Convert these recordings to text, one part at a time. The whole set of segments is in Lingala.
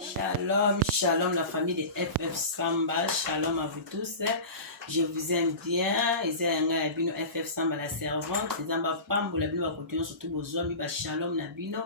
Shalom, shalom la famille de FF Samba, shalom à vous tous. Je vous aime bien. Et c'est un bino FF Samba la servante. C'est un pambo la bino va continuer surtout besoin mi ba shalom na bino.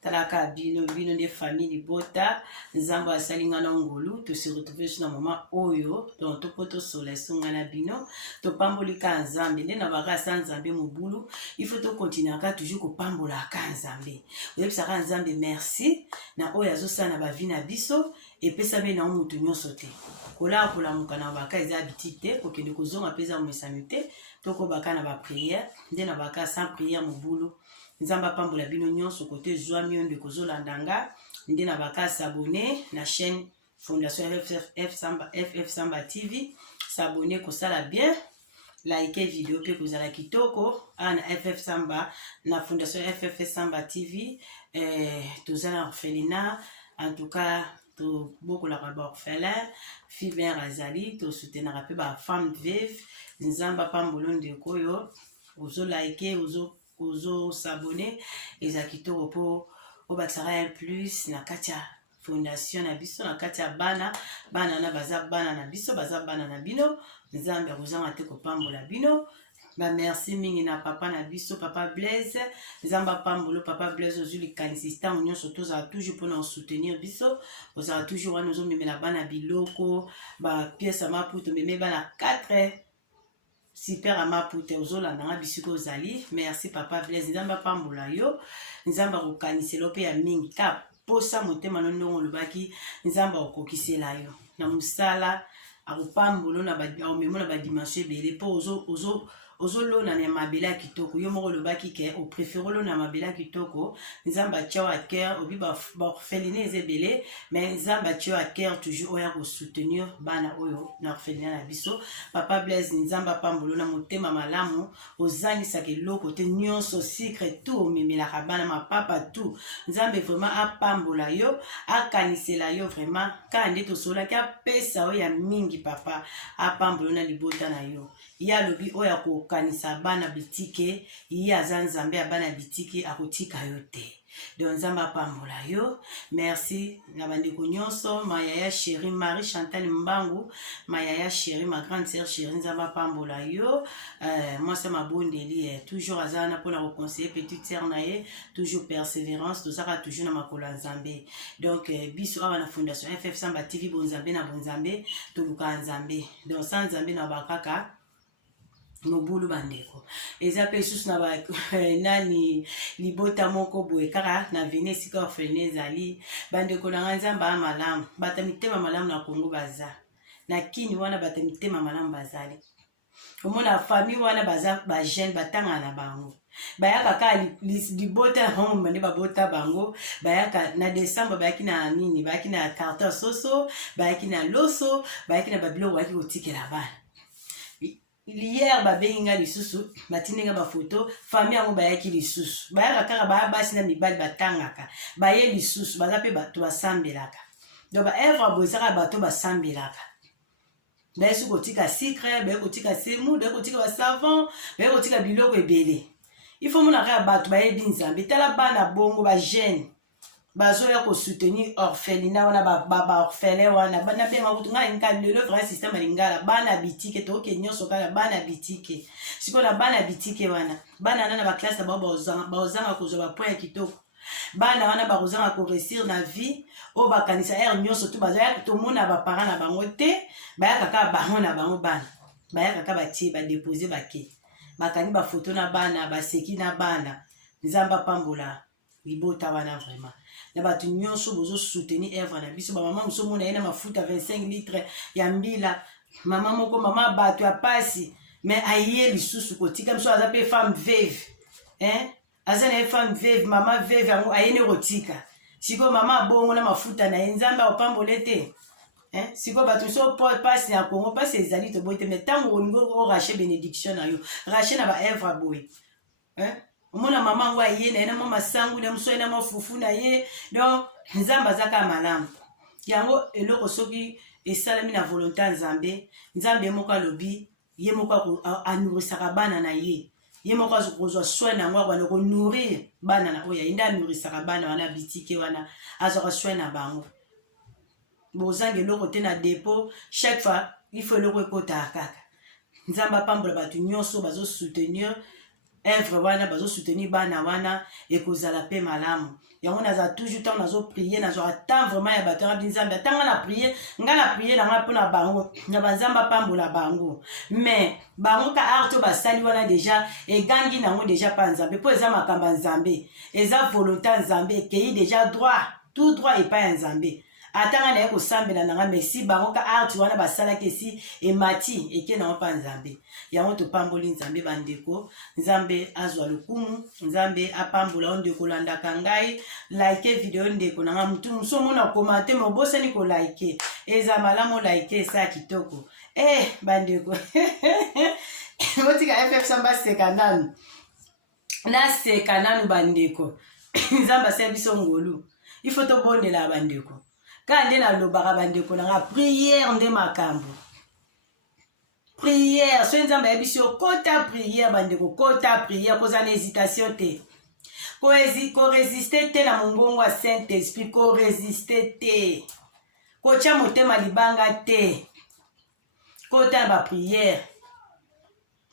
Talaka bino bino des familles de Bota. Zamba salinga na ngolu. Tu se retrouver sur un moment oyo. Donc to poto soleil sunga na bino. To pambo li kanzambe. Nde na baka sanzambe mobulu. Il faut to continuer à toujours ko pambo la kanzambe. Vous avez ça kanzambe merci. Na oya zo sana ba vina biso. Et puis ça na mutu nyonso te. Kola kola mukana baka eza habitude ko kende ko zonga pesa mu mesanité to ko baka na ba prière nde na baka sans prière mobulu nzamba pambola bino nyonso côté joie mionde ko zolandanga nde na baka s'abonner na chaîne Fondation FF Samba TV s'abonner ko sala bien like vidéo pe ko zala kitoko ana FF Samba na Fondation FF Samba TV to zala orphelinat en tout cas beaucoup la orphelin fille bien razali to soutenir un peu ba femme veuve nzamba pambolon de koyo ozo liker ozo s'abonner et za kitoko po obatsara plus na katia fondation na biso na katia bana na baza bana na biso baza bana na bino nzamba kozanga te ko pambola bino. Bah merci mingi na papa na biso papa Blaise nzamba pambolo papa Blaise ozuli kanisista union surtout ça toujours pour nous soutenir biso ozala toujours wana ozo memela bana biloko ba pièce ma puto meme bana 4 super à ma puto ozolanda nga bisiko ozali merci papa Blaise nzamba pambola yo nzamba ko kaniselo pe ya mingi ka posa motema nondongo lobaki nzamba okokisela yo na musala akopambolo na ba omemo na ba dimanche belé po ozo lona na mabela kitoko yo moko lobaki ke o préféré lona mabela kitoko nzamba tchao à cœur obi ba orphelinat ezebele mais nzamba tchao à cœur toujours oya ko soutenir bana oyo na orphelinat na biso papa Blaise nzamba pambolo na motema malamu ozangisa ke loko te nyonso secret tout memela bana ma papa tout nzambe vraiment a pambola yo a kanisela yo vraiment kande to sola ka pesa oya mingi papa a pambolo na libota na yo ya lobi oya ko kanisa bana bitike iya zanzambe ya bana bitike akotika yote donc nzamba pambola yo merci na bandeko nyonso ma yaya chérie Marie Chantal Mbangu ma yaya chérie ma grande sœur chérie nzamba pambola yo moi c'est ma bondeli toujours azana pour la conseiller petite sœur nae toujours persévérance tout ça toujours na makola nzambe donc biso aba na Fondation FF Samba TV bonzambe na bonzambe to luka nzambe donc sans nzambe na bakaka mobulu bandeko eza pe susu na ba nani libota moko boye kaka na vene sika orphelinat ezali bandeko na nzamba malamu bata mitema malamu na Kongo baza na kini wana bata mitema malamu bazali omona famille wana baza ba jeune batanga na bango bayaka ka libota homo bande babota bango bayaka na décembre bayaki na nini bayaki na carton soso bayaki na loso bayaki na babilo waki kotikela bana hier babenga lisusu batinenga ba photo famille yango bayaki lisusu bayaka kaka ba basi na mibali batangaka baye lisusu baza pe bato basambelaka donc ba evre bozaka bato basambelaka bayesu kotika sucre baye kotika semu baye kotika ba savon baye kotika biloko ebele il faut mona kaka bato bayebi nzambe tala bana bongo ba jeune bazoya ko soutenir orphelinat wana ba orphelin wana bana benga kutunga inka lelo vrai système lingala bana bitike to ke nyonso kala bana bitike siko na bana bitike wana bana nana ba classe ba ozanga ko zo ba point kitoko bana wana ba ozanga ko réussir na vie o ba kanisa nyonso to bazoya to mona ba parents na bango te ba kaka bango na bango bana ba kaka ba tie ba déposer ba ke bakani ba photo na bana ba seki na bana nzamba pambola libota wana vraiment na batu nyonso bozo soutenir œuvre na biso ba maman muso mona ena mafuta 25 litres ya mbila mama moko mama batu ya pasi mais aye lisusu kotika mso aza pe femme veuve azana femme veuve mama veuve yango ayene kotika siko mama bongo na mafuta na nzamba opambole te siko batu so pasi na Congo pasi ezali to boite mais tango olingo o racher bénédiction na yo racher na ba œuvre boy omona mama ngwa ye na ena mama sangu na mso ena mafufu na ye donc nzamba zaka malamu yango eloko soki esalami na volonté nzambe nzambe moko alobi ye moko anourrisaka bana na ye ye moko azokozwa soin na yango akwana konourrir bana na oyo inda anourrisaka bana wana bitike wana azwaka soin na bango bozanga eloko te na dépôt chaque fois il faut eloko ekotaka kaka nzambe apambola bato nyonso bazosoutenir œuvre wana bazosoutenir bana wana ekozala mpe malamu yango naza toujours ntango nazoprier nazwaka temps vraiment ya bato yangabi nzambe atanga na prier nga na prier nanga mpo na bango na banzambe apambola bango mais bango ka art oyo basali wana deja egangi nango deja mpa nzambe mpo eza makambo ya nzambe eza volonté ya nzambe ekei deja droit tout droit epai ya nzambe atanga na ye kosambela nanga mesi bango ka art wana basalaki esi emati eke nango mpa nzambe yango topamboli nzambe bandeko nzambe azwa lokumu nzambe apambola o ndeko olandaka ngai like video ndeko nanga mutu mosu omona komante me obosani kolike eza malamu olike esa ya kitoko bandeko otika ff samba seka nanu naseka nanu bandeko nzambe asala biso ngolu ifo tobondela bandeko ka nde nalobaka bandeko nanga priere nde makambo priere soki nzambe ayebi biso kota priere bandeko kota priere kozala na hésitation te koresiste te na mongongo ya saint esprit koresiste te kotya motema libanga te kota na bapriere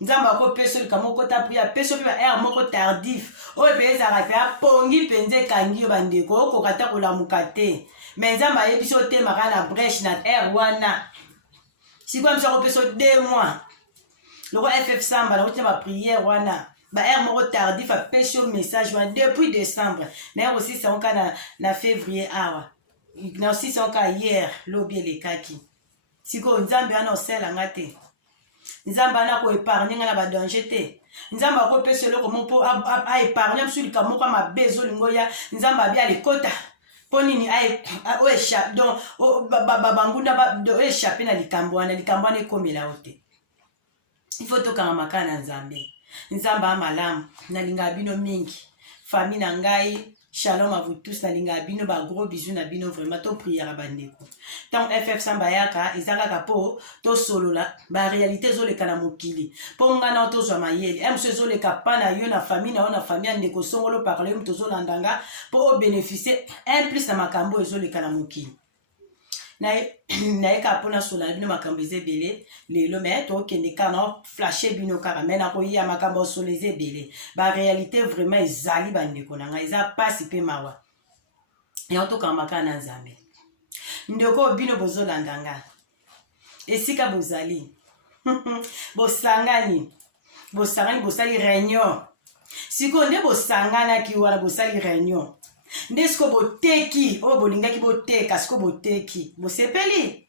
nzambe akopesa olika moko kota priere apesa mpe baere moko tardif oyo mpe ezalaka mpe apongi mpenza ekangi yo bandeko okoka ta kolamuka te me nzambe ayebi biso otemaka na breche na ere wana sikoyo biso akopesa 2 mois loko ff samba nakoti na bapriere wana baere moko tardif apesi yo message wana depuis décembre naye kosisa ngo ka na février awa na osisa ngo ka hier lobi elekaki sikoyo nzambe wana osalanga te nzambe wana koepargne nga na badanger te nzambe akopesa eloko mo mpo aepargne biso likambo moko amabe ezolingo ya nzambe abi alekota mpo nini bangunda oeshape na likambo wana ekomela yo te ifo tokanga makala na nzambe nzambe amalamu nalingaka bino mingi famille na ngai shalom à vous tous nalingaka bino bagros bisous na bino vraiment topriere bandeko ntango ff samba yaka eza kaka mpo tosolola baréalité ezoleka na mokili mpo nga nao tozwa mayele mosu ezoleka mpa na yo na famille na yo na famille ya ndeko songolo parle yo moto ozolandanga mpo obénéficie un plus na makambo ezoleka na mokili nayeka mpona solola bino makambo eza ebele lelo me tokende kaka na flashe bino kaka me nakoya makambo osolo eza ebele baréalité vraiment ezali bandeko na ngai eza pasi mpe mawa yango tokamba kaka na nzambe ndeko bino bozolanda nga esika bozali bosangani bosali réunion sikoyo nde bosanganaki wana bosali réunion nde siko boteki oyo bolingaki boteka siko boteki bosepeli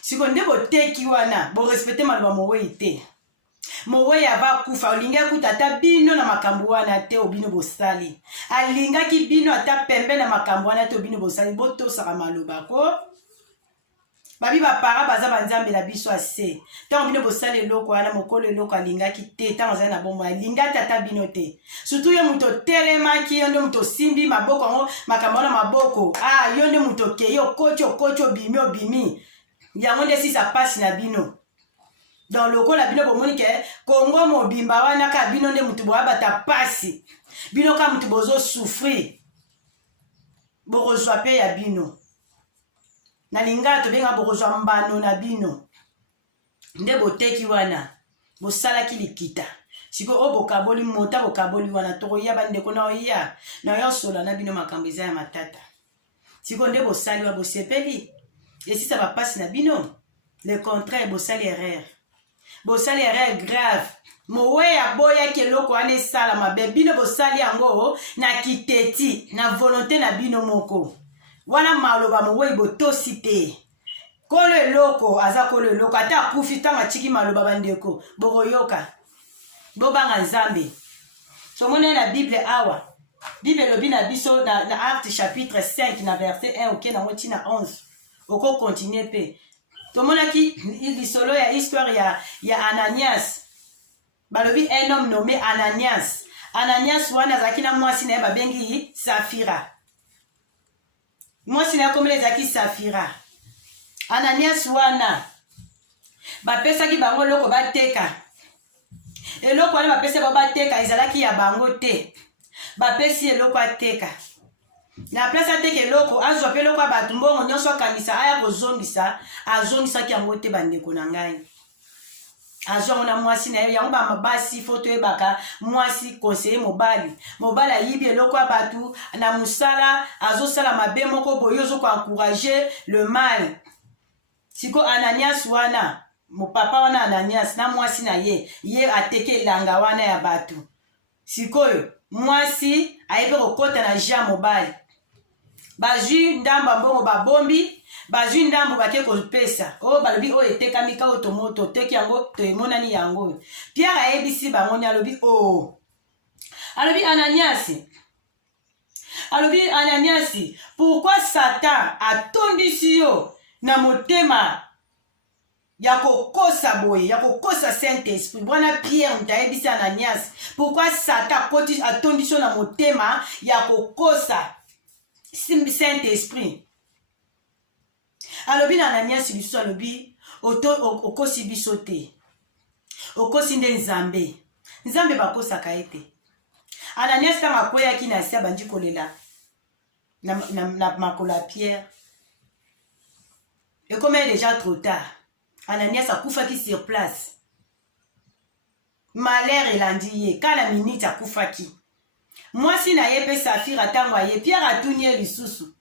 siko nde boteki wana borespecte maloba mowei te mowei ava kufa olingi akuta ata bino na makambo wana te obino bosali alingaki bino ata pembe na makambo wana te obino bosali botosaka maloba ko babi bapara baza banzambe na biso ase ntango bino bosala eloko wana mokolo eloko alingaki te ntango azali na bomoi alingaki ata bino te surtout yo moto otelemaki yo nde moto osimbi maboko yango makambo wana maboko yo nde moto okei okoti obimi yango nde sisa pasi na bino dans lokola bino bomoni ke kongo mobimba wana ka bino nde moto boyabata pasi bino ka moto bozosouffrir bokozwa mpe ya bino nalinga tobenga bokozwa mbano na bino nde boteki wana bosalaki likita siko o bokaboli mota bokaboli wana tokoya bandeko na oya na yo sola na bino makambo eza ya matata siko nde bosali wa bosepeli esisa bapasi na bino le contraire bosali erreur grave mowe aboyaki eloko wana esala mabe bino bosali yango na kiteti na volonté na bino moko wana maloba mowei botosi te kolo eloko aza kolo eloko ata akufi ntango atiki maloba bandeko bokoyoka bobanga nzambe somona na bible awa bible elobi na biso na acte chapitre 5 na verset 1 oke nango ntina 11 okokontinue mpe tomonaki lisolo ya histoire ya Ananias balobi un homme nommé Ananias wana azalaki na mwasi na ye babengi Safira mwasi na ye komela ezalaki Safira Ananias wana bapesaki bango eloko bateka eloko wana bapesi bateka ezalaki ya bango te bapesi eloko ateka na place ateka eloko azwa pe eloko ya bato mbongo nyonso akanisa aya kozongisa azongisaki yango te bandeko na ngai azwa ngo na mwasi na ye yango bamabasi fo toyebaka mwasi konseye mobali ayibi eloko ya bato na mosala azosala mabe moko boye ozokoencourage le mal siko Ananias wana mopapa wana Ananias na mwasi na ye ateke elanga wana ya bato sikoyo mwasi ayebi kokota na ja mobali bazwi ndambo mbongo babombi bazwi ndambo bake kopesa oyo balobi oyo etekami ka oyo tomoto teki yango toemonani yango Pierre ayebisi bangoni alobi alobi Ananias pourquoi Satan atondisi yo na motema ya kokosa boye ya kokosa Saint-Esprit bwana Pierre mtayebisi Ananias pourquoi Satan atondisi yo na motema ya kokosa Saint-Esprit alobi na Ananias biso alobi okosi biso te okosi nde nzambe bakosaka ete Ananias ntango akweyaki na se abandi kolela na makolo ya Pierre ekomi déjà trop tard Ananias akufaki sur place malheur elandi ye kala minute akufaki mwasi na ye mpe Safira ntango aye Pierre atuni ye lisusu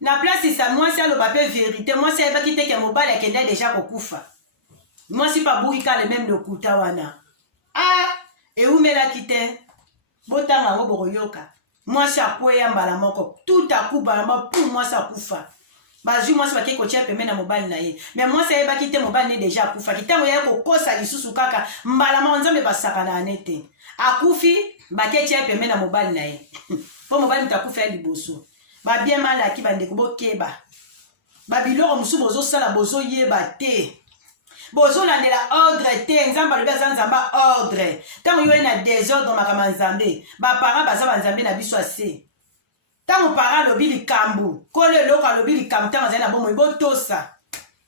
na place sa mwasi aloba mpe verité mwasi ayebaki te ke mobali akende deja kokufa mwasi mpe abuki kala meme lokuta wana eumelaki te botanga yango bokoyoka mwasi akweya mbala moko tout akubalama pour mwasi akufa bazwi mwasi bake kotia pembe na mobali na ye me mwasi ayebaki te mobali ne deja akufaki ntango yaye kokosa lisusu kaka mbala moko nzambe basakana ane te akufi bake tia pembe na mobali na ye mpo mobali mutu akufa ya liboso babien malaki bandeko bokeba babiloko mosusu bozosala bozoyeba te bozolandela ordre te nzambe alobi aza nzambe ordre ntango yo ye na désordre makambo ya nzambe baparent baza banzambe na biso ase ntango parent alobi likambo kolo eloko alobi likambo ntango azali na bomoi botosa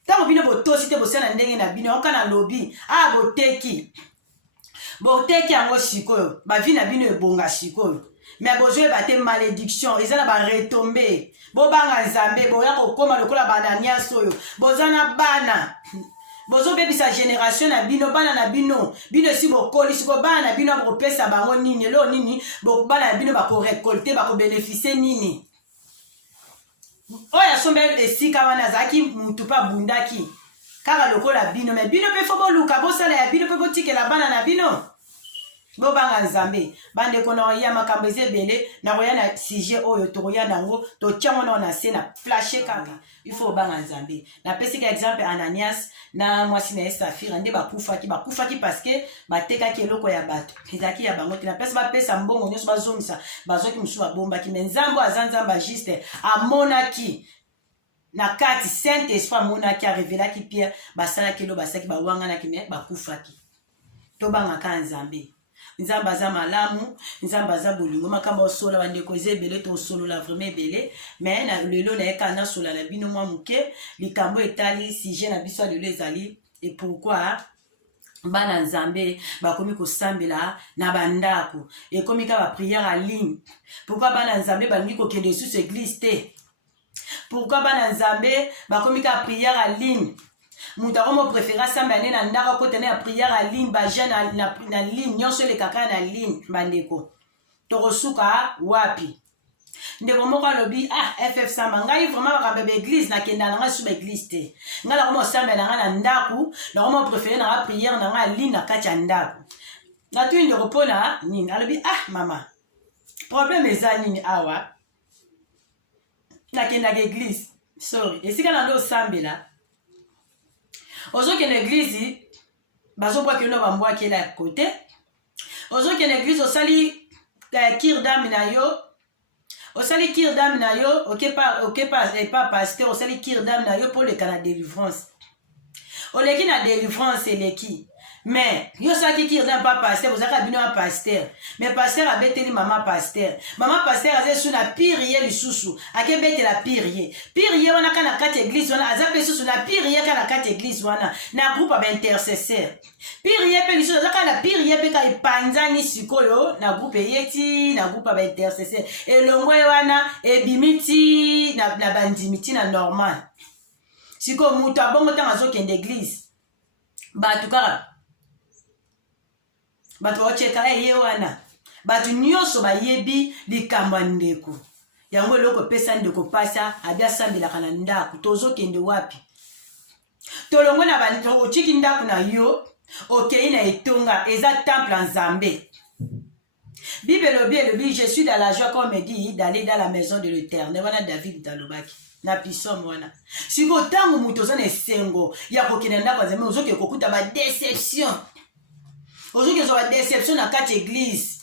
ntango bino botosi te bosala na ndenge na bino yoka na lobi boteki yango sikoyo bavi na bino ebonga sikoyo me bozoyeba te malédiction eza na baretombe bobanga nzambe boya kokóma lokola Ananias oyo boza na bana bozobebisa génération na bino bana na bino si bokoli siko bana na bino bakopesa bango nini elo nini bana na bino bakorekolte bakobénéficie nini oyo asombe esika wana azalaki mutu mpe abundaki kaka lokola bino me bino mpe fo boluka bosala ya bino mpe botikela bana na bino bobanga nzambe bandeko na oya makambo eza ebele na koya na sujet oyo tokoya nango totiango nao na se na flashe kaka ifo obanga nzambe napesika exemple Ananias na mwasi na ye Safira nde bakufaki parceke batekaki eloko ya bato ezalaki ya bango te napesi bapesa mbongo nyonso bazongisa bazwaki mosusu babombaki me nzambe aza nzambe ajuste amonaki na kati Saint-Esprit amonaki arevelaki Pierre basalaki elo basalaki bawanganaki me bakufaki tobangaka nzambe nzambe aza malamu nzambe aza bolingo makambo osola bandeko eza ebele tosolola vraiment ebele me na lelo nayeka nasola na bino mwa moke likambo etali sujet na biso lelo ezali et pourquoi bana nzambe bakomi kosambela na bandako ekomi ka bapriere en ligne pourquoi bana nzambe balingi kokende lisusu église te pourquoi bana nzambe bakomi ka priere en ligne mutu akomo préféra samba ane na ndako akotana ya priere en ligne baje na ligne nyonso elekaka na ligne bandeko tokosuka wapi ndeko moko alobi FF Samba ngai vraiment bakambe baeglise nakenda nanga su baeglise te ngai nakomo osambela nanga na ndako nakomo préféré nanga priere nanga ligne na kati ya ndako natui ndeko mpona nini alobi mama problème eza nini awa nakendaka église sorry esika na ndo osambela ozokende église bazobwaki no bambwaki ela ya kote ozokende église osali kir dame na yo osali kir dame na yo okepa pasteur osali kir dame na yo mpo oleka na délivrance oleki na délivrance eleki mais yo saki ki n'a pas pasteur vous aka bino un pasteur mais pasteur a beteli maman pasteur aze sous na pirier lisusu ake betela pirier wana kana kati église wana aza pe susu na pirier kana kati église wana na groupe ba intercesseur pirier pe lisusu aza kana pirier pe ka ipanzani sikoyo na groupe yeti na groupe ba intercesseur elongo wana ebimiti na bandimiti na normal siko mutu abongo tanga azokende église batu kaka bato ocheka ye wana bato nyonso bayebi likambo ya ndeko yango eloko pesa ndeko pasa abia sambelaka na ndako tozokende wapi tolongo na bantu ochiki ndako na yo okei na etonga eza temple en Nzambe Bible elobi je suis dans la joie comme me dit d'aller dans la maison de l'Éternel wana David talobaki na pisom wana siko tango muto zana esengo ya kokende ndako Nzambe ozoke kokuta ba déception aujourd'hui ils ont une déception dans quatre églises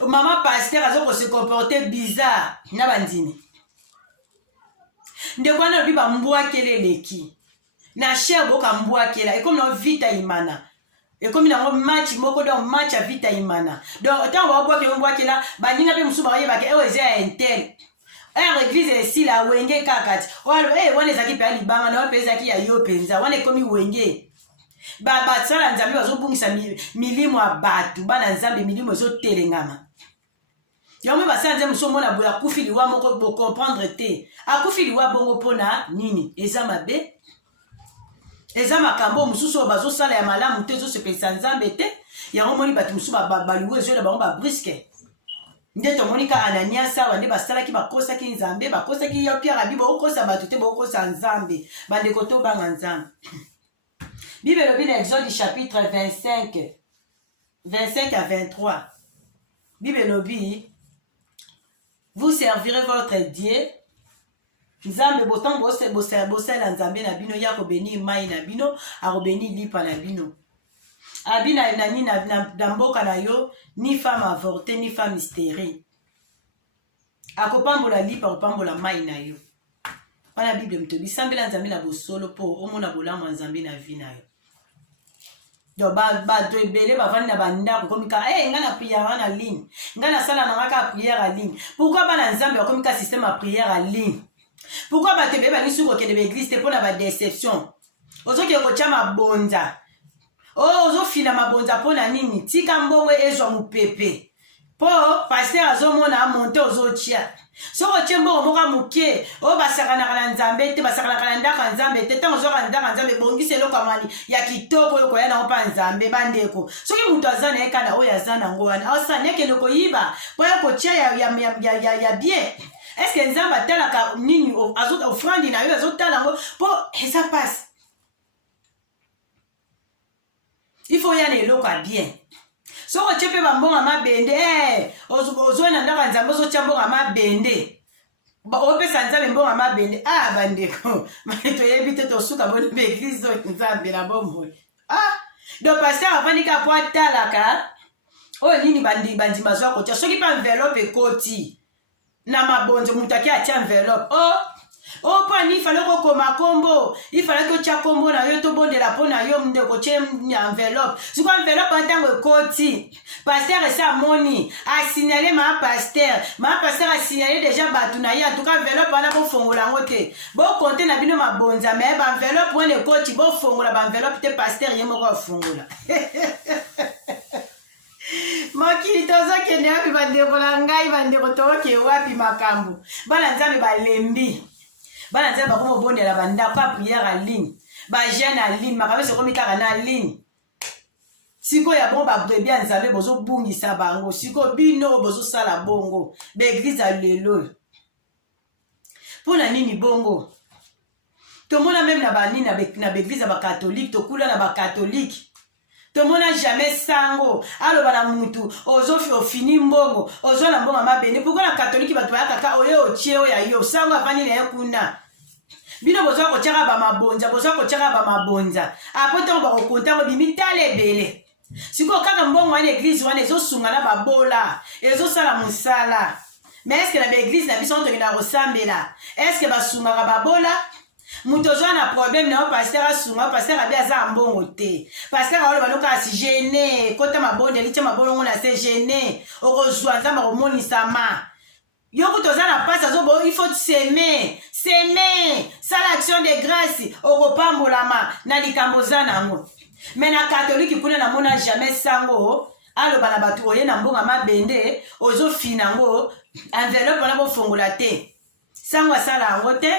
maman pasteur a se comporter bizarre na bandini ndeko na biba mbwa keleleki na cher boka mbwa kela et comme no vita imana et comme na match moko donc match à vita imana donc tant on boka mbwa kela bandina pe musuba yeba ke eza intel église ici la wenge kakati wala wana ezaki pe libanga na pe ezaki ya yo penza wana komi wenge batsala Nzambe bazobungisa milimo ya batu bana Nzambe milimo ezotelengama yango basala Nzambe somona boya akufi liwa moko bo comprendre te akufi liwa bongo pona nini eza mabe eza makambo mususu bazosala ya malamu te ezosepelisa Nzambe te yango moni batu mususu baliwe ezoyela bango babriske nde tomonika Ananias awa nde basalaki bakosaki Nzambe bakosaki yo Pierre abi bokosa batu te bokosa Nzambe bandeko tobanga Nzambe Bible elobi na Exode chapitre 25 à 23. Bible elobi vous servirez votre Dieu. Nzambe botan bosala Nzambe na bino ya kobeni mai na bino akobeni lipa na bino. Abina na mboka na yo ni femme avortée ni femme stérile. Akopambola lipa akopambola mai na yo. Wana Bible mtobi sambela Nzambe na bosolo po omona bolamu Nzambe na vi na yo. Do ba do ebele bavandi na bandako komika nga na prière na ligne nga na sala na ngaka prière en ligne pourquoi bana Nzambe bakomika système à prière en ligne pourquoi ba tebe ba nisu ko kende ba église te pona ba déception ozoki ko chama bonza ozo fina mabonza pona nini tika mbongo ezwa mupepe po pasteur azomona monter ozochia soko chembo moka muke o basakana kana Nzambe te basakana kana ndaka Nzambe te tango zoka ndaka Nzambe bongise eloko mani ya kitoko yoko yana opa Nzambe bandeko soki mutu azana ekana oyo azana ngo wana osane ke loko yiba po ya kochia ya bien est-ce que Nzambe atalaka nini azota offrande na yo azotala ngo po ça passe il faut yana eloko bien soko chepe bambonga mabende ozo na ndaka Nzambe ozo chambonga mabende opesa Nzambe mbonga mabende bandeko maito yebite to suka boni be Kristo Nzambe na bombo do pasteur avanika po atalaka nini bandi bazwa kotia soki pa enveloppe ekoti na mabonzo mutaki atia enveloppe pani il fallait qu'on combo il fallait que tu as combo na yo to bondela pona yo mde ko che enveloppe si quoi enveloppe en koti pasteur ça moni a signalé ma pasteur a signalé déjà batu na ya en tout cas enveloppe ana ko fongola ngote bo compter na bino mabonza mais ba enveloppe one koti bo fongola ba enveloppe te pasteur yemo ko fongola Mokili tozo kende wapi bandeko na ngai bandeko toke wapi makambo bana Nzambe balembi bana Nzambe bakomo bondela banda pa prière en ligne ba jeune en ligne makabe se komi kaka na ligne siko ya bon ba brebis ya Nzambe bozo bungisa bango siko bino bozo sala bongo ba église a lelo pona nini bongo to mona même na ba nini na ba église ba catholique to kula na ba catholique to mona jamais sango alo bana mutu ozofi ofini mbongo ozo na mbongo mabende pourquoi na catholique batu ya kaka oyo ocheo ya yo sango afani na yakuna bino bozo ko tshaka ba mabonza apo to ba ko konta ko bimitale bele siko kaka mbongo wana église wana ezosunga na babola ezosala musala mais est-ce que la église na biso to na resembela est-ce que basunga babola Muto zo na problème na pasteur asunga pasteur abi aza mbongo te. Pasteur awolo banoka si gêné, kota mabonde licha mabongo na se gêné. Okozwa nzamba komonisa ma. Yoko toza na passe azobo il faut s'aimer, ça l'action de grâce okopambolama na likambo za nango. Mais na catholique kuna na mona jamais sango aloba na batu oye na mbonga mabende ozo finango enveloppe na bo fongola te. Sango asala yango te.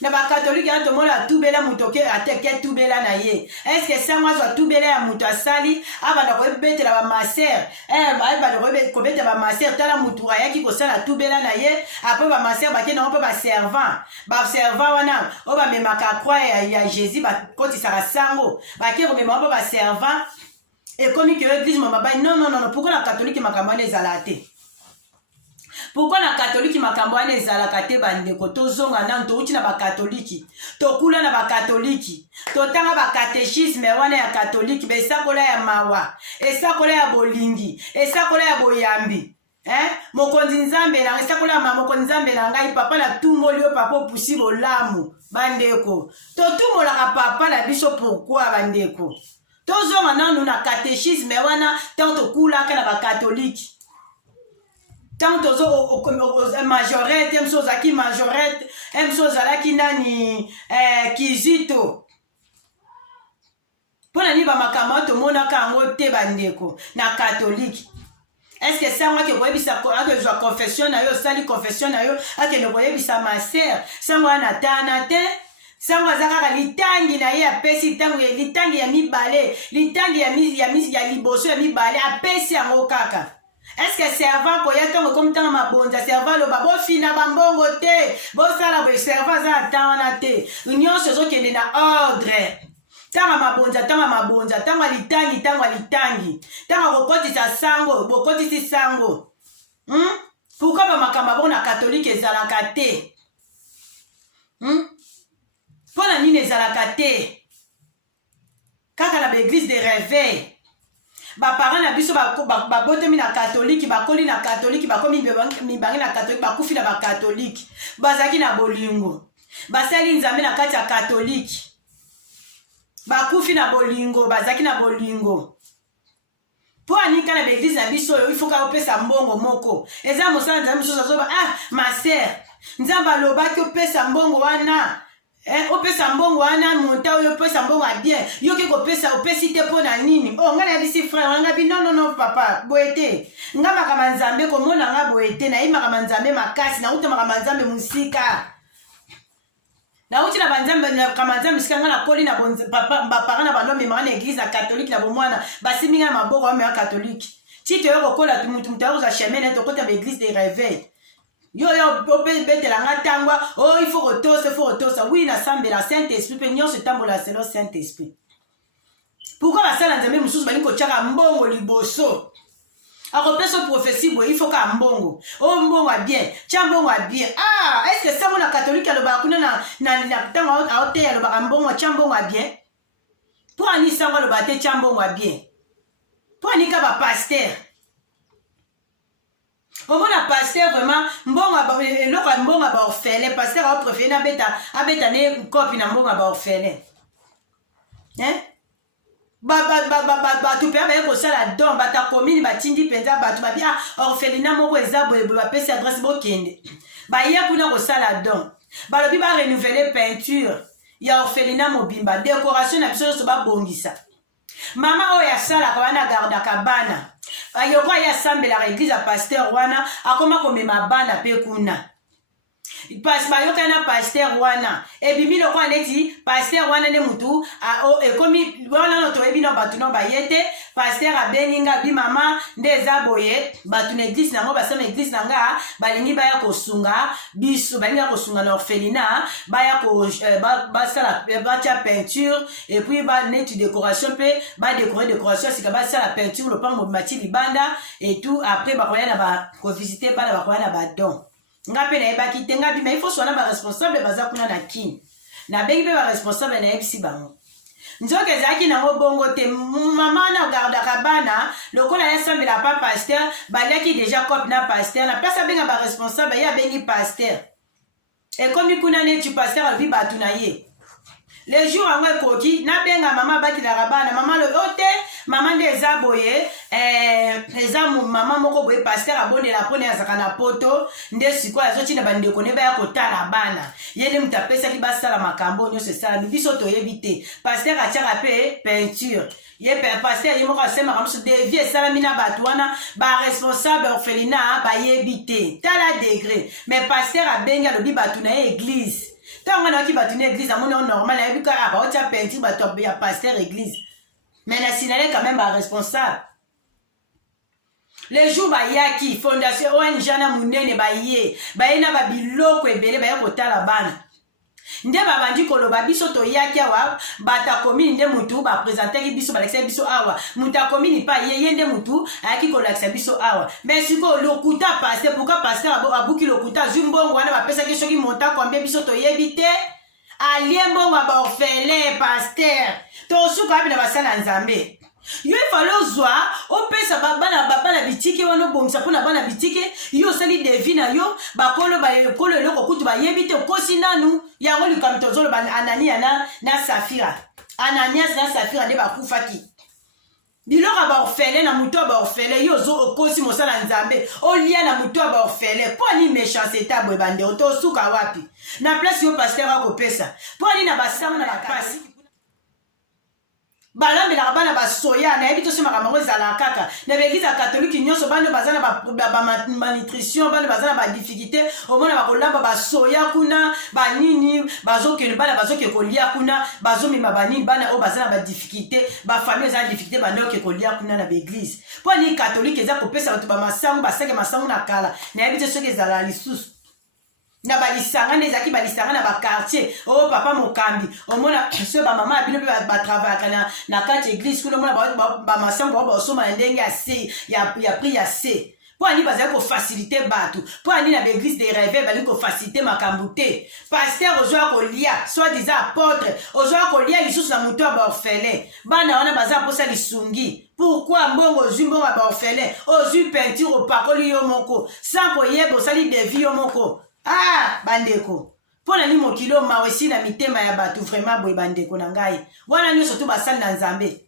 Na ba catholique ya to mona tubela mutoke ateke tubela na ye. Est-ce que sango azo tubela ya muto asali abana ko betela ba maser ba ko betela ba maser tala mutu ayaki ko sala tubela na ye après ba maser ba ke na ba servant wana o ba memaka croix ya Jésus ba kotisaka sango ba ke ko memaka ba servant et comme que l'église m'a dit non pourquoi la catholique m'a commandé zalate. Pourquoi la catholique m'a commandé zalakate bandeko tozonga na touti na ba catholique tokula na ba catholique totanga ba catéchisme wana ya catholique be sakola ya mawa esakola ya bolingi esakola ya boyambi mokonzi nzambe na esakola ma mokonzi nzambe na ngai papa na tumboli o papa pusi bolamu bandeko totumola ka papa na biso pourquoi bandeko tozonga nanu na catéchisme wana tanto kula ka na ba catholique. Tant aux majorette, M. Sozaki majorette, M. Sozalaki nani kizito. Pona ni ba makamato mona kango te bandeko na catholique. Est-ce que ça moi que voyez bisa que je confession na yo sali confession na yo ake no voyez bisa ma sœur sangwa na tana te sangwa zakaka litangi na ye apesi tango litangi ya mibale litangi ya liboso ya mibale apesi yango kaka. Est-ce que servant ko yatongo comme tant mabonza servant lo babo fina bambongo te bo sala bo servant za tana te union sozo kende na ordre tanga mabonza tanga litangi tanga bokotisa sango bokotisi sango pourquoi ba makamba bona catholique ezalaka te pona nini ezalaka te kaka na l'église de réveil. Ba parents na biso ba botemi na catholique ba koli na catholique ba komi mibangi na catholique ba kufi na ba catholique bazaki na bolingo basali nzambe na kati ya catholique ba kufi na bolingo bazaki na bolingo po anika na l'église na biso il faut ka opesa mbongo moko eza mosala nzambe biso zoba ma sœur nzamba lobaki opesa mbongo wana opesa mbongo wana monta oyo opesa mbongo a bien yoki kopesa opesi te pona nini nga na bisi frère nga bi non papa boete nga makama nzambe komona nga boete na makama nzambe makasi na uta makama nzambe musika na uti na banzambe na makama nzambe musika nga na koli na papa ba parents na bando memana na église catholique na bomwana basiminga na maboko wa me catholique ti te yo kola mutu za chemin to kota ba église de réveil. Yo betela nga tangwa il faut rotosa oui na sambela Saint-Esprit pe nyonso tambola selon Saint-Esprit. Pourquoi basala nzambe mususu bali ko tshaka mbongo liboso akopesa prophétie boy il faut ka mbongo mbongo a bien tcha mbongo a bien est-ce que ça mon catholique aloba kuna na tanga a hotel aloba mbongo tcha mbongo a bien pour ani sangwa aloba te tcha mbongo a bien pour ani ka ba pasteur. Au moins la pasteur vraiment mbongo ba orphelin pasteur a préféré na beta ne copie na mbongo ba orphelin ba tu père ba ko sala don ba ta commune ba tindi penza ba tu ba bien orphelinat moko eza boye ba pesi adresse bo kende ba ya kuna ko sala don ba lobi ba renouveler peinture ya orphelinat mobimba décoration na biso so ba bongisa mama oya sala ka wana garda ka bana ayoko ya sambela la église a pasteur wana akoma komema bana pe kuna pas bayoka na pasteur wana ebimi loko aneti pasteur wana ne mutu ekomi wana no to ebino batu no bayete pasteur abeninga bi mama ndeza boye batu na église nango basema église nanga balingi baya kosunga biso balinga kosunga na orphelinat baya ko basala batia peinture et puis ba neti décoration pe ba décoration sika basala peinture le pango mati libanda et tout après bakoya na ba ko visiter bana bakoya na ba don nga pe na ebaki te nga bi mais il faut sona ba responsable baza kuna na kin na bengi pe ba responsable na ebisi bango nzoke zaki na bongo te mama na garda kabana lokola ya sambela pa pasteur balaki déjà cop na pasteur na place benga ba responsable ya bengi pasteur et comme kuna ne tu pasteur bi batu na ye les jours yango ekoki nabenga mama bakilaka bana mama le ote mama nde eza boye eza mama moko boye paster abondela mpona azaka na poto nde sikoyo azotinda bandeko ne baya kotala bana ye nde moto apesaki basala makambo nyonso esalami biso toyebi te paster atiaka mpe peinture ye paster ye moko asemaka moso devie esalami na bato wana baresponsable orphelinat bayebi te tala degré mais paster abengi alobi bato na ye église ntango nayoki bato na église amoni o normal ayebi kaka baotia peinture bato ya paster église mais na sinale quand même baresponsable les jours bayaki fondation ONG na munene baye na babiloko ebele baye kotala bana nde babandi koloba biso toyaki awa bata komini nde mutu bapresentaki biso balakisa biso awa mutu akomini pa ye nde mutu ayaki kolakisa biso awa mais siko lokuta paste pourquoi paste abuki lokuta azwi mbongo wana bapesaki soki monta kombie biso toyebi te alie mbongo ya baorphelin paster tosuka abi na basala nzambe yo ifale ozwa opesa bana bitike wana obongisa mpona bana bitike yo osali devi na yo bakolo bayekolo eloko kutu bayebi te okosi nanu yango likambi tozoloba anania na safira ananias na safira nde bakufaki biloko ya baorfele na moto ya baorfele yo okosi mosala nzambe olia na moto ya baorfele mpo ani méchance eta boye bandeko tosuka wapi na place yo paster akopesa mpo ani na basama na bakasi balambelaka bana basoya nayebi tosemaka bango ezala kaka na baeglize ya katholike nyonso bano baza na bamalnutrition bano baza na badifficulté omona bakolamba basoya kuna banini bazokende bana bazoke kolia kuna bazomema banini bana oyo baza na badifficulté bafamille eza na difficulté bandoke kolia kuna na baeglize mpo ni katholike eza kopesa bato bamasango baseke masango na kala nayebi te soki ezala lisusu na balisanga nde ezalaki balisanga na bakartier oyo papa mokambi omona so bamama ya bino mpe batravayaka na kati église kuna omona bamasango bao baosomba na ndenge ya prix ya se mpo ani bazali kofacilite bato mpo ani na baeglise de reve bali kofacilite makambo te paster ozwya kolia soit disant apôtre ozwya kolia lisusu na moto ya baorphelin bana wana baza mposa lisungi pourquoi mbongo ozwi mbongo ya baorphelin ozwi peinture opakoli yo moko sans koyeba osali devi yo moko bandeko mpona ni mokili mawe esi na mitema ya bato vraiment boye bandeko na ngai wana nyonso to basali na nzambe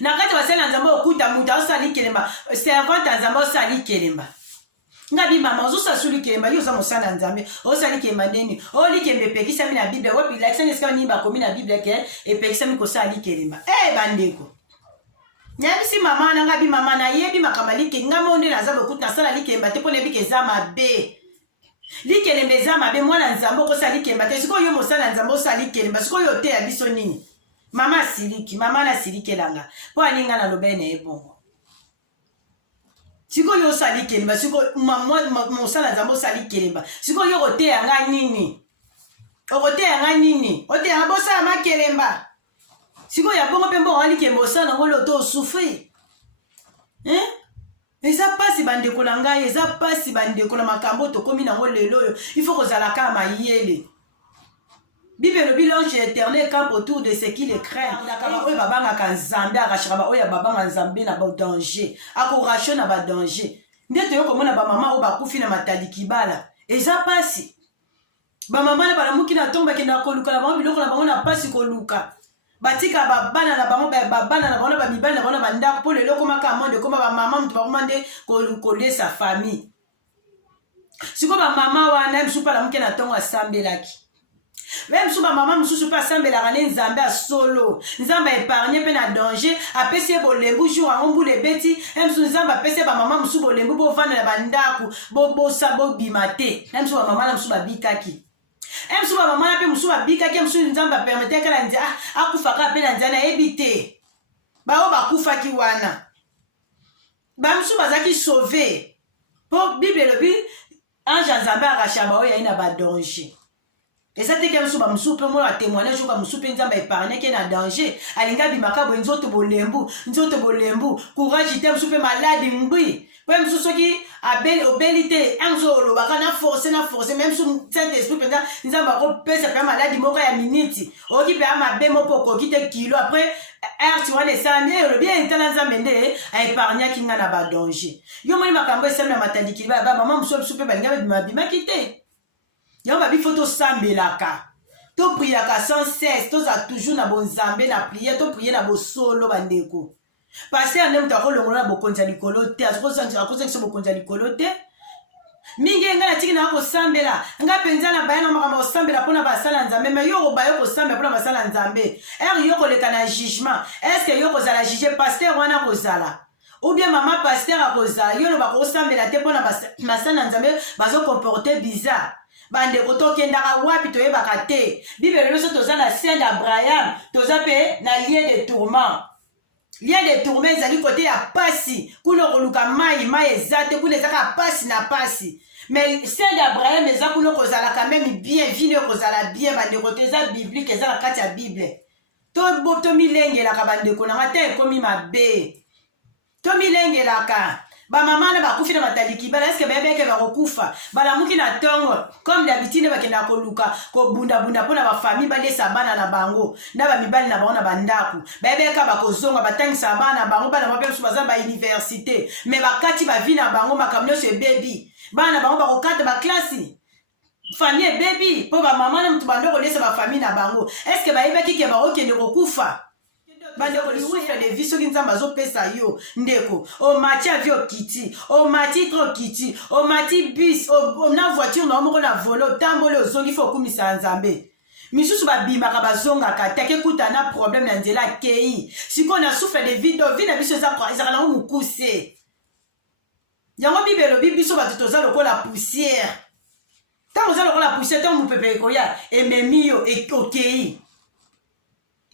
na kati basali na nzambe okuta mutu azosali kelemba servante ya nzambe osali kelemba ngabi mama ozosasuli kelemba yo oza mosala na nzambe osali kelemba ndeni olikemba epekisami na bible wepilakisani esika nini bakomi na bible ke epekisami kosala likelemba bandeko nayebisi mama na ngabi mama nayebi makambo like ngamo nde naza bokuta nasala likemba te mpo nayebika eza mabe likelemba eza mabe mwana nzambe okosala likemba te sikoyo yo mosala na nzambe osala likelemba sikoyo ote ya biso nini mama asiliki mama nasilikelanga mpo aninga nalobe na ye bongo sikoyo osala likelemba sikoyo mosala na nzambe osala likelemba sikoyo yo koteya nga nini okoteya nga nini oteya nga bosala makelemba sikoyo ya bongo mpe mbongo walikemba osala nango leo to osufri eza pasi bandeko na ngai eza pasi bandeko na makambo tokomi nango lelo oyo ifo kozala kaka mayele bible elobi l'ange éternel campe autour de ce qui le craint oyo babangaka nzambe arachaka oyo babanga nzambe na badanger akorasho na badanger nde toyo komona bamama oyo bakufi na matali kibala eza pasi bamama na balamuki na ntongo bakenda koluka na bango biloko na bango na pasi koluka batika babana na bango na bamibali na bango na bandako mpo lelo komaka monde koma bamama moto bakoma nde kolesa famille sikoyo bamama wana mosusu mpe alamuki na ntongo asambelaki me mosusu bamama mosusu mpe asambelaka nde nzambe asolo nzambe aépargne mpe na danger apesi ye bolembu jour yango mbula ebeti mosusu nzambe apesi ye bamama mosusu bolembu bovanda na bandako bobosa bobima te mosusu bamama na mosusu babikaki mosusu bamama na mpe mosusu babikaki mosusu nzambe apermeteki na nzia akufaka mpe na nzia nayebi te bao bakufaki wana bamosusu bazalaki sauve mpo bible elobi ange ya nzambe aracha baoyo yai na badanger eza teke mosusu bamosusu mpe mona batémoignage oyo bamosusu mpe nzambe aépargneke na danger alingi abimaka boye nzoto bolembu courage te mosusu mpe maladi ngwi mpe mosusu soki obeli te mosusu olobaka na force même so saint esprit mpenza nzambe akopesa mpe maladi moko ya miniti okoki mpe amabe moko okoki te kilo après arte wana esalami elobi etala nzambe nde aépargnaki nga na badanger yo moni makambo esalami na matandikili bamama mosusu mpe balingi babimaki te yango babifo tosambelaka To priaka sans cesse, to za toujours na bonzambe na prière, to prier na bosolo bandeko. Pasteur ne mutako longola bokonza likolo te, akoza bokonza likolo te. Mingi nga na tiki na ko sambela, nga penza na bayana makamba ko sambela pona basala nzambe, mais yo ko bayo ko sambela pona basala nzambe. Yo ko leka na jugement. Est-ce que yo ko zala juger pasteur wana ko zala? Ou bien maman pasteur a ko zala, yo no ba ko sambela te pona basala nzambe, bazo comporter bizarre. Bande koto kendaka wapi to yebaka te. Bible loso toza na scène d'Abraham, toza pe na lien de tourment. Lien de tourment ezali côté ya pasi, kuno koluka mai ezate, kuno ezaka pasi na pasi. Mais scène d'Abraham eza kuno kozala quand même bien, vino kozala bien bande koto eza biblique, eza na kati ya Bible. To milengelaka bande konanga te ekomi mabe. To milengelaka. Ba mama na bakufi na mataliki bala eske bebeke ba kokufa bala muki na tongo comme d'habitude bakenda koluka ko bunda pona ba famille balesa bana na bango na ba mibali na bango na bandaku bebeka bakozonga batangisa bana bango bana mabe su baza ba université mais bakati ba vie na bango makamno se baby bana bango bakokata ba classe famille baby po ba mama na mutu bandoko lesa ba famille na bango eske ba yebeki ke ba okende kokufa bandeko lisufa de viso kinzamba zo pesa yo ndeko o mati avio kiti o mati tro kiti o mati bus o na voiture na moko na volo tambole ozongi fo kumisa nzambe misusu babimaka bazongaka te kekuta na problème na nzela kei siko na souffle de vie do vie na biso ezaka nango mokuse yango bibelo biso bato toza lokola poussière ntango oza lokola poussière ntango mopepe ekoya ememi yo okei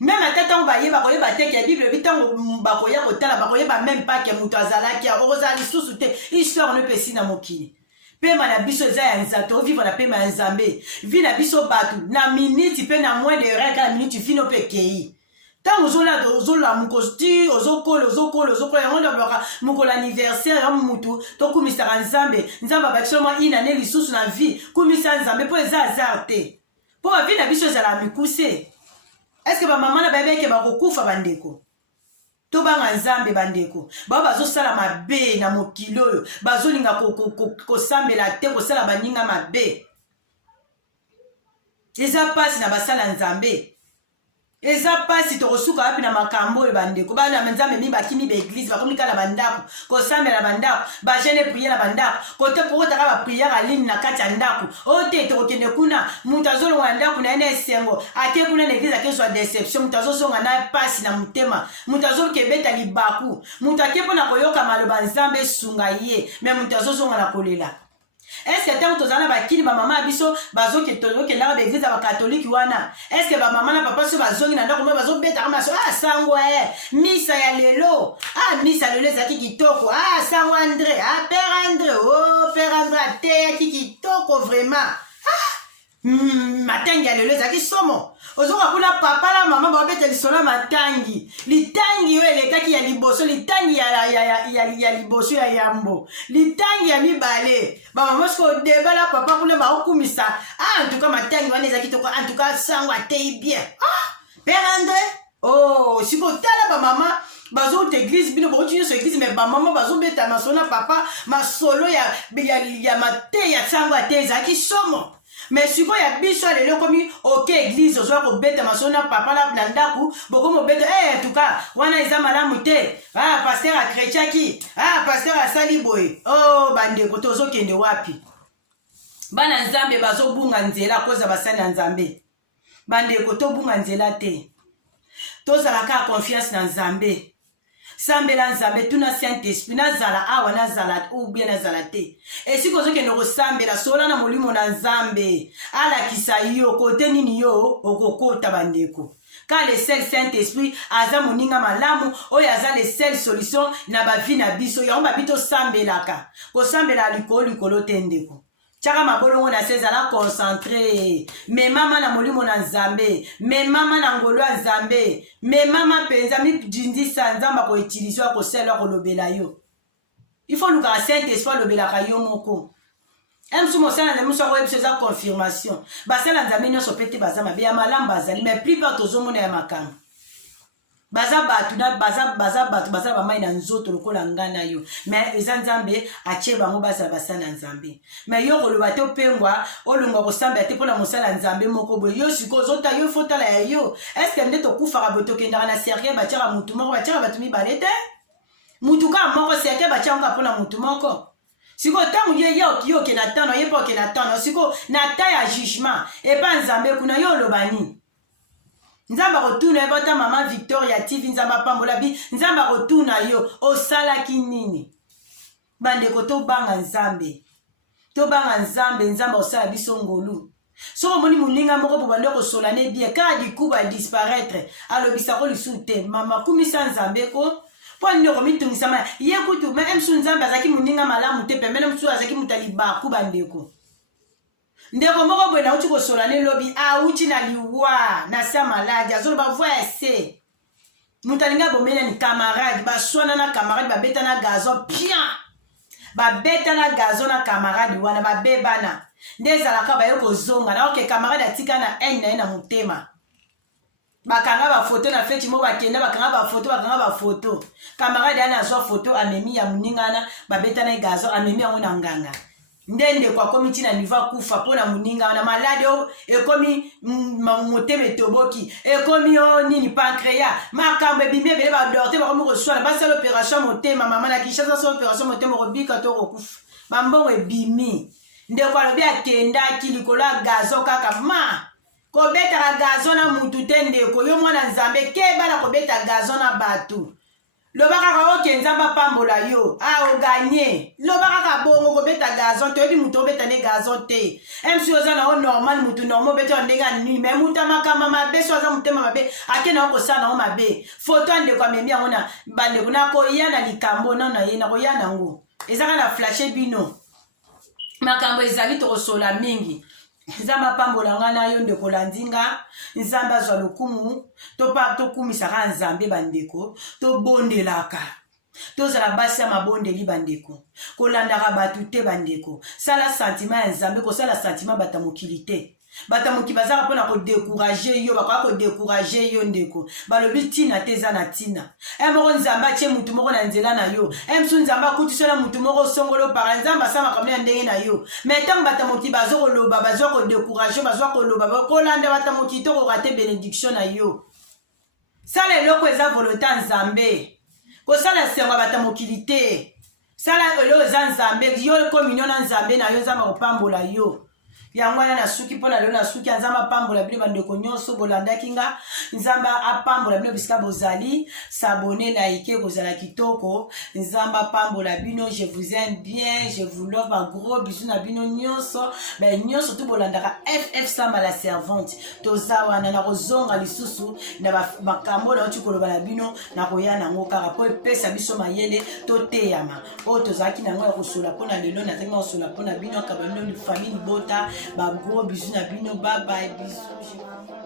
même atata bayeba koyeba te ke Bible bitango bakoya kotala bakoyeba même pas ke mutu azalaki okozala lisusu te histoire ne pesi na mokili pema na biso eza ya nzato vivre na pema ya nzambe vi na biso bato na minute pe na moins de règle na minute vino pe kei tango ozola mukosti ozokola yango ndabaka mokolo anniversaire ya mutu tokumisaka nzambe abakisi mwa inane lisusu na vie kumisa nzambe mpo eza hasard te mpo bavi na biso ezala mikuse. Est-ce que ba maman na bebeke bakokufa bandeko? To banga nzambe bandeko. Ba bazosala mabe na mokili oyo, bazolinga kosambela te kosala baninga mabe. Eza pasi na basala nzambe. Eza pasi to kosuka wapi na makambo e bandeko. Ba na nzambe mi bakimi be église bakomika na bandako, kosambela bandako, ba jeune prier na bandako, kote kokota ka ba prière aline na kati ya ndako. Ote to kokende kuna mutazolo wa ndako na ene sengo. Ate kuna na église akeso déception, mutazo nga na pasi na mutema. Mutazo kebeta libaku. Mutake na koyoka maloba nzambe sunga ye, mais mutazo nga na kolela. Est-ce que tant tozana bakili ba mama biso bazoke tozoke na ba église ba catholique wana est-ce que ba mama na papa so bazongi na ndako mo bazobeta kama so sango misa ya lelo misa lelo zaki kitoko sango André père André père André te kitoko vraiment matangi ya lelo zaki somo ozoka kuna papa la mama babeta lisolo matangi litangi yo elekaki ya liboso litangi ya liboso ya yambo litangi ya mibale ba mama sko debala papa kuna ba okumisa en tout cas matangi wana ezaki toko en tout cas sango atei bien père André siko tala ba mama bazo église bino ba utinyo so église mais ba mama bazo beta masona papa masolo ya mate ya sango atei zaki somo. Mais si vous avez biso lelo komi ok église ozo ko beta masona papa la ndaku boko mo beta en tout cas wana eza malamu te pasteur a chrétien ki pasteur a sali boy bande ko tozo kende wapi bana nzambe bazo bunga nzela koza basana nzambe bande ko to bunga nzela te tozala ka confiance na nzambe sambela nzambe tuna Saint-Esprit nazala awa nazala ou bien nazala te esi kozoke ndoko sambela sola na molimo na nzambe ala kisa yo kote nini yo okokota bandeko ka le seul Saint-Esprit aza moninga malamu oyo aza le seul solution na ba vie na biso yango babito sambelaka ko sambela likolo te ndeko chaka mabolongo na sezala concentré me mama na molimo na nzambe me mama na ngolo ya nzambe me mama penza mi jindisa nzamba ko utiliser ko sela ko lobela yo il faut luka Saint-Esprit lobela ka yo moko sumo sana na muso ko ebisa confirmation basala nzambe nyo sopete bazama be ya malamba azali mais plupart tozomona ya makamba baza batu na baza ba mai na nzoto lokola ngana yo mais eza nzambe atie bango baza basala nzambe mais yo koloba te opengwa olunga kosamba te mpona mosala nzambe moko boye yo siko ozota yo fotala ya yo est-ce que nde tokufaka boye tokendaka na serke batiaka mutu moko batiaka bato mibale te mutu kaka moko serke batiaka mpona mutu moko siko ntango yo okenda tano ye mpe okenda tano siko na ta ya jugement epa nzambe kuna yo olobani nzamba kotuna ye bata mama Victoria TV nzamba pambola bi nzamba kotuna yo osalaki nini bandeko tobanga nzambe nzamba osala biso ngolu soko moni moninga moko po bande kosolane bien kaka dikuba disparaître alobisa ko lisu te mama kumisa nzambe ko po nini okomitungisama ye kutu me msu nzambe azalaki moninga malamu te pemene msu azalaki mutalibaku bandeko ndeko moko boye nauti kosolane lobi auti na liwa na sa maladi azoloba voix ese mutu alingi abomena ni camarade baswana na camarade babeta na gazon bien babeta na gazon na camarade wana babebana nde ezalaka baye kozonga na oke camarade atika na ene na ye na motema bakanga bafoto na feti mo bakenda bakanga bafoto camarade ana azwa foto amemi ya moningana babeta na gazon amemi yango na nganga ndende kwa komi tina niva kufa pona muninga na malade ekomi moteme toboki ekomi nini pancréas makambe bimbe bele ba dorte ba komi koswana basa l'opération motema mama na Kinshasa so opération motema robika to kokufa bambongo ebimi ndeko alobi akendaki likola gazo kaka ma kobeta gazo na mutu te ndeko yo mwana nzambe keba na kobeta gazo na batu lobaka ka oke nzamba pambola yo oganye lobaka ka bongo kobeta gazon te obi mutu obeta ne gazon te msi oza na o normal mutu normal obeta ondenge nini me mutu amakamba mabe so aza mutema mabe ake na okosala nango mabe foto andeko amemi yango na bandeko nakoya na likambo nano na ye nakoya nango ezaka na flashe bino makambo ezali tokosola mingi nzamba pambola nga na yo ndeko landinga nzamba azwa lokumu tokumisaka nzambe bandeko tobondelaka tozala basi ya mabondeli bandeko kolandaka batu te bandeko sala sentima ya nzambe kosala sentima bata mokili te bata moki bazaka mpona kodekuraje yo bakoka kodekuraje yo ndeko balobi tina te eza na tina moko nzambe atie mutu moko na nzela na yo msu nzambe akutisola mutu moko osongolo para nzambe asamaka mne ya ndenge na yo me ntango bata moki bazwa koloba bazwa kodekuraje bazwa koloba kolanda bata moki to kokate benediction na yo sala eloko eza volonté ya nzambe kosala sengo ya bata mokili te sala eloko eza nzambe yo communion na nzambe na yo nzambe akopambola yo yango wana nasuki mpona lelo nasuki ya nzambe apambola bino bandeko nyonso bolandaki nga nzambe apambola bino bisika bozali sabone like kozala kitoko nzambe apambola bino je vous aime bien je vous love un gros bisou na bino nyonso nyonso tu bolandaka FF Samba la servante toza wana na kozonga lisusu na makambo na oti koloba na bino na koya nango kaka po epesa biso mayele toteyama oyo tozalaki nango ya kosola mpona lelo nazalaki na kosola mpona bino akaba bino famille bota ba gros bisous na bino bye bye bisous.